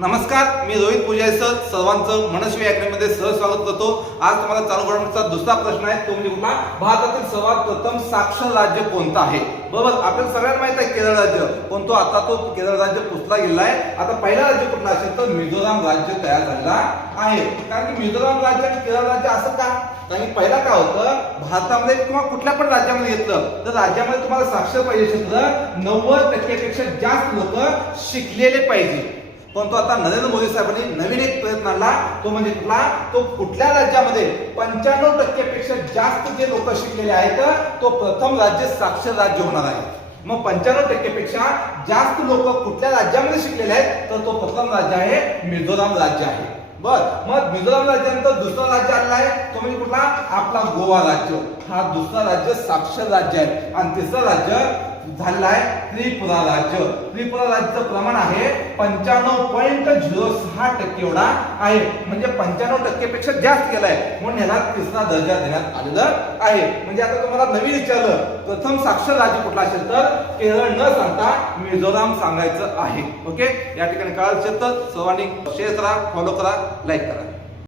नमस्कार, मी रोहित पुजारी सर सर्वांचं मनस्वी अकॅडमीमध्ये सहज स्वागत करतो। आज तुम्हाला चालू घडामोडीचा दुसरा प्रश्न आहे, तो म्हणजे कुठला? भारतातील सर्वात प्रथम साक्षर राज्य कोणतं आहे? बरोबर, आपल्याला सगळ्यांना माहित आहे केरळ राज्य, पण आता तो केरळ राज्य पुसला गेला आहे। आता पहिला राज्य कुठला असेल तर मिझोराम राज्य तयार झालेला आहे। कारण की मिझोराम राज्य आणि केरळ राज्य असं का? कारण की पहिला काय होतं, भारतामध्ये किंवा कुठल्या पण राज्यामध्ये घेतलं तर राज्यामध्ये तुम्हाला साक्षर पाहिजे असेल तर 90% पेक्षा जास्त लोक शिकलेले पाहिजे। पण तो आता नरेंद्र मोदी साहेबांनी नवीन एक प्रयत्न आणला, तो म्हणजे कुठला? तो कुठल्या राज्यामध्ये 95% पेक्षा जास्त जे लोक शिकलेले आहेत तो प्रथम राज्य साक्षर राज्य होणार आहे। मग 95% पेक्षा जास्त लोक कुठल्या राज्यामध्ये शिकलेले आहेत तर तो प्रथम राज्य आहे मिझोराम राज्य आहे। बर, मग मिझोराम राज्यानंतर दुसरं राज्य आलेलं आहे, तो म्हणजे कुठला? आपला गोवा राज्य। हा दुसरा राज्य साक्षर राज्य आहे। आणि तिसरं राज्य झालेलं आहे त्रिपुरा राज्य। त्रिपुरा राज्याचं प्रमाण आहे 95.06% एवढा आहे, म्हणजे 95% पेक्षा जास्त गेलाय, म्हणून याला तिसरा दर्जा देण्यात आलेला आहे। म्हणजे आता तुम्हाला नवीन विचारलं प्रथम साक्षर राज्य कुठला असेल तर केरळ न सांगता मिझोराम सांगायचं आहे। ओके, या ठिकाणी कळालं असेल तर सर्वांनी शेअर करा, फॉलो करा, लाईक करा।